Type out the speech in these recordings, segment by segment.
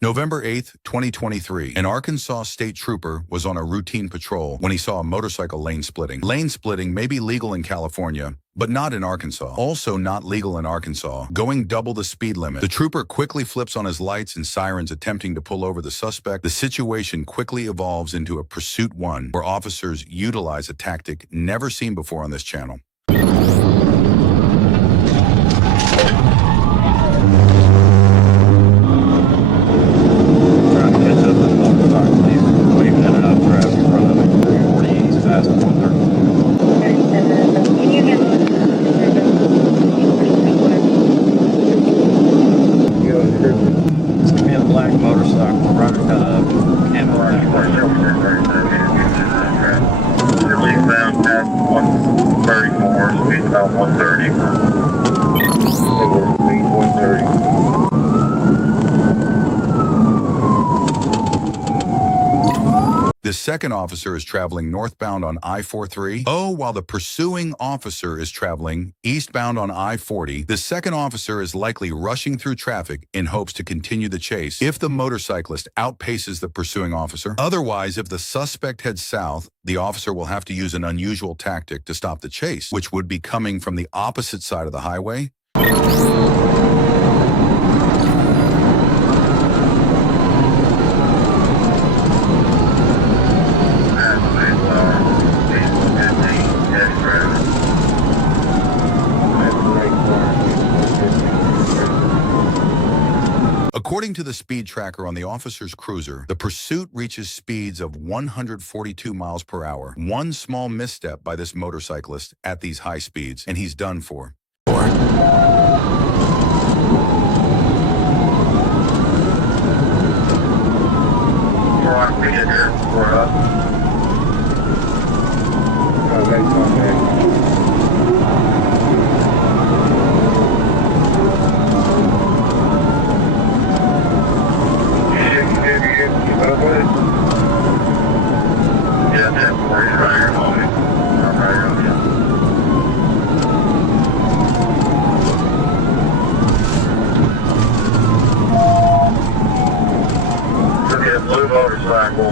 November 8th, 2023, an Arkansas state trooper was on a routine patrol when he saw a motorcycle lane splitting. Lane splitting may be legal in California, but not in Arkansas. Also not legal in Arkansas, going double the speed limit. The trooper quickly flips on his lights and sirens attempting to pull over the suspect. The situation quickly evolves into a pursuit one, where officers utilize a tactic never seen before on this channel. The second officer is traveling northbound on I-43. While the pursuing officer is traveling eastbound on I-40, the second officer is likely rushing through traffic in hopes to continue the chase if the motorcyclist outpaces the pursuing officer. Otherwise, if the suspect heads south, the officer will have to use an unusual tactic to stop the chase, which would be coming from the opposite side of the highway. According to the speed tracker on the officer's cruiser, the pursuit reaches speeds of 142 miles per hour. One small misstep by this motorcyclist at these high speeds, and he's done for. Motorcycle,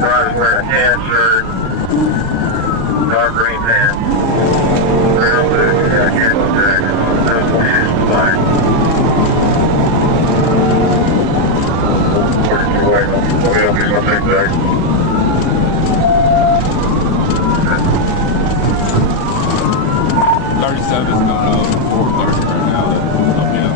driver's wearing a tan shirt, dark green pants, brown boots, got a camo jacket, those one shoes black. Where did you wait? I'll get my thing back. 37 is going up 430 right now. I'll be up.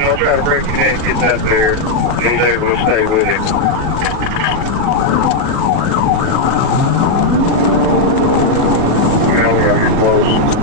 I'll try to break it in and get that there. He's able to stay with him. Now we gotta get close.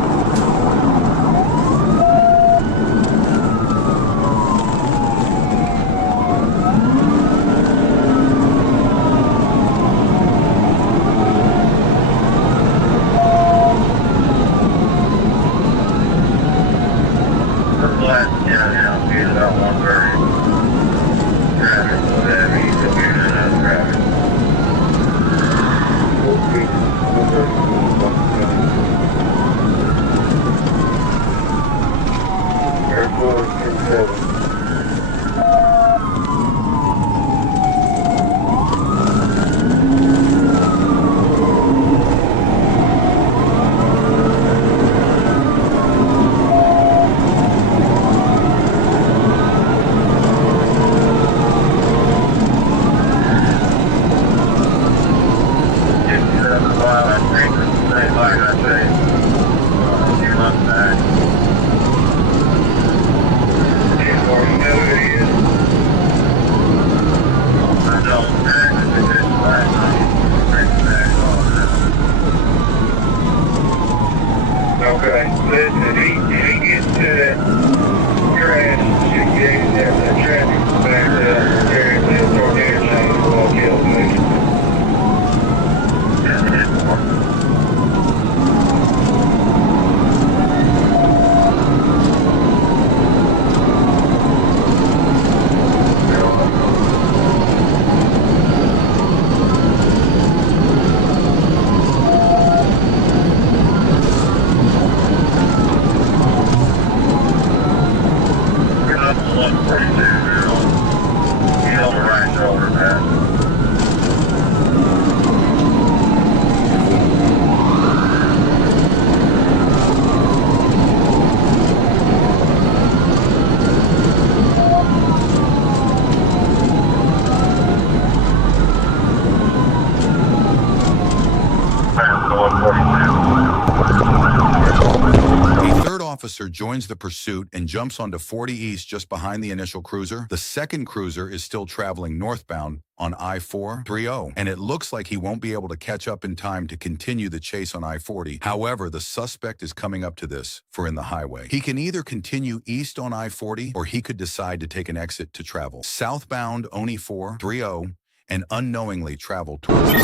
He's on the right shoulder, man. A third officer joins the pursuit and jumps onto 40 East just behind the initial cruiser. The second cruiser is still traveling northbound on I-430, and it looks like he won't be able to catch up in time to continue the chase on I-40. However, the suspect is coming up to this for in the highway. He can either continue east on I-40 or he could decide to take an exit to travel southbound on I-430 and unknowingly travel towards the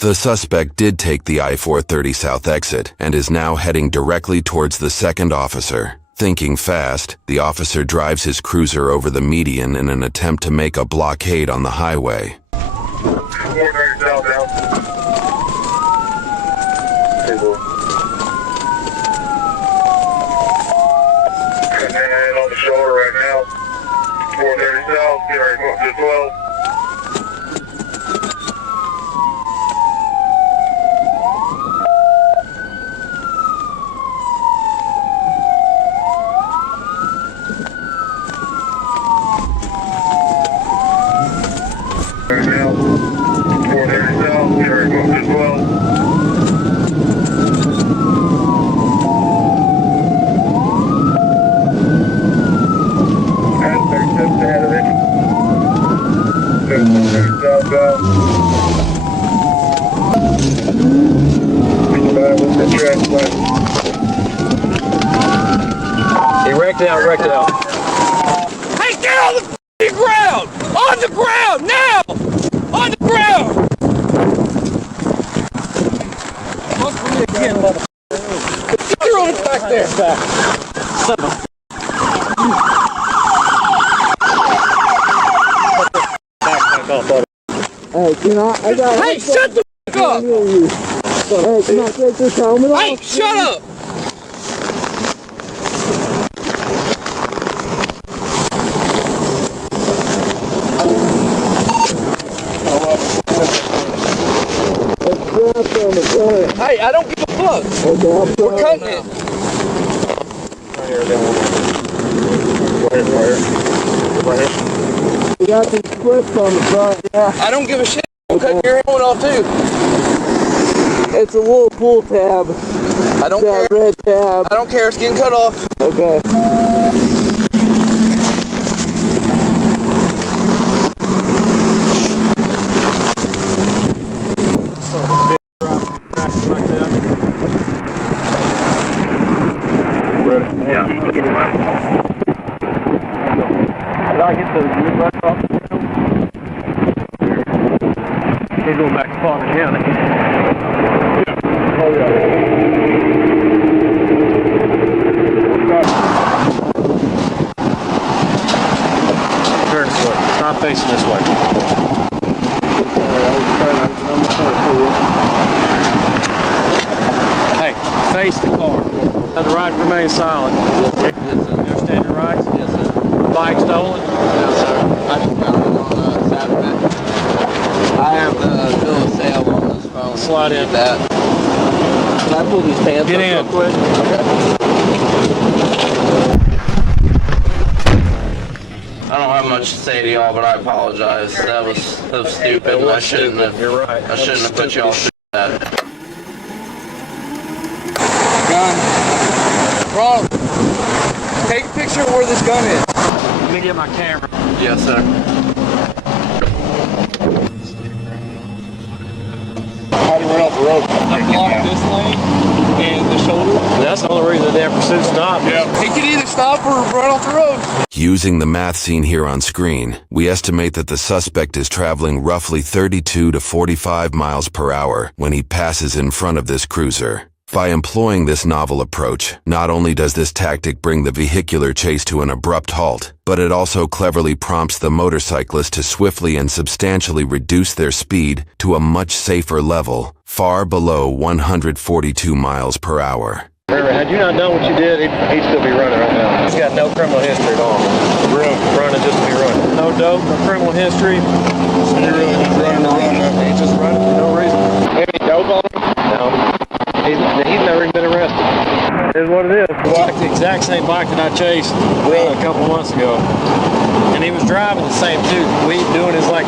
The suspect did take the I-430 South exit and is now heading directly towards the second officer. Thinking fast, the officer drives his cruiser over the median in an attempt to make a blockade on the highway. On the shoulder right now. 430 south, get ready to go up to 12. Right now, 430 south, get ready to go up to 12. Ahead of it. Southbound. With the track left. He wrecked out. Hey, get on the f***ing ground! On the ground, now! On the ground! Look for me again, motherfucker. Get your own back there. Hey, can I got... Hey, shut the f*** up! Hey, can I take this helmet off? Hey, shut up! Hey, I don't give a fuck. Okay, We're cutting it. Right here. You got some splits on the front, yeah. I don't give a shit. I'm cutting your helmet off too. It's a little pull tab. I don't care. That red tab. I don't care. It's getting cut off. Okay. Did I get the blue bus off? He's going back to Palmer County. Oh, yeah. Turn this way. Stop facing this way. Hey, face the car. Let the right remain silent. You understand your rights? Yes, sir. Bike stolen? Yes, sir. I just found it on Saturday. I have the bill of sale on this phone. Slide in. That. Can I pull these pants Get up in. real quick? Okay. I don't have much to say to y'all, but I apologize. That was stupid. And I shouldn't have. You're right. I shouldn't have put y'all through that. Gun. Ronald, take a picture of where this gun is. Let me get my camera. Yes, sir. How do you run off the road? I blocked this lane and the shoulder. That's the only reason the damn pursuit stopped. Yeah. He could either stop or run off the road. Using the math seen here on screen, we estimate that the suspect is traveling roughly 32 to 45 miles per hour when he passes in front of this cruiser. By employing this novel approach, not only does this tactic bring the vehicular chase to an abrupt halt, but it also cleverly prompts the motorcyclist to swiftly and substantially reduce their speed to a much safer level, far below 142 miles per hour. Had you not done what you did, he'd still be running right now. He's got no criminal history at all. Really? Running just to be running. No dope, no criminal history. So you're really just running to run that? He's just running for no reason. Any dope on him? No. He's never even been arrested. It is what it is. The exact same bike that I chased a couple months ago. And he was driving the same too. Doing his like,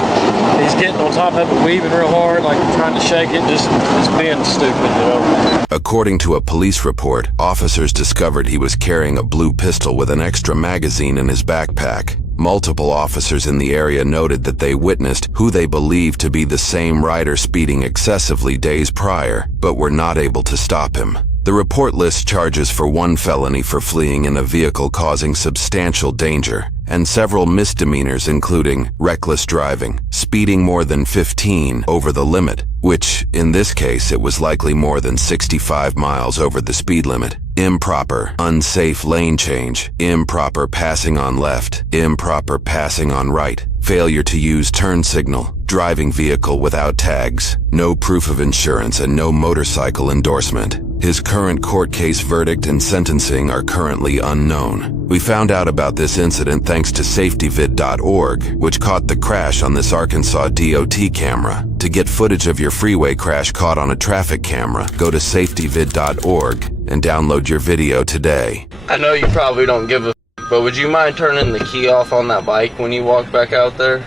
he's getting on top of it, weaving real hard, like trying to shake it, just being stupid, you know. According to a police report, officers discovered he was carrying a blue pistol with an extra magazine in his backpack. Multiple officers in the area noted that they witnessed who they believed to be the same rider speeding excessively days prior, but were not able to stop him. The report lists charges for one felony for fleeing in a vehicle causing substantial danger, and several misdemeanors including reckless driving, speeding more than 15 over the limit, which, in this case, it was likely more than 65 miles over the speed limit, improper, unsafe lane change, improper passing on left, improper passing on right, failure to use turn signal, driving vehicle without tags, no proof of insurance, and no motorcycle endorsement. His current court case verdict and sentencing are currently unknown. We found out about this incident thanks to safetyvid.org, which caught the crash on this Arkansas DOT camera. To get footage of your freeway crash caught on a traffic camera, go to safetyvid.org and download your video today. I know you probably don't give a but would you mind turning the key off on that bike when you walk back out there?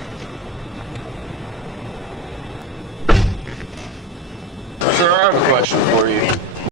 Sir, I have a question for you.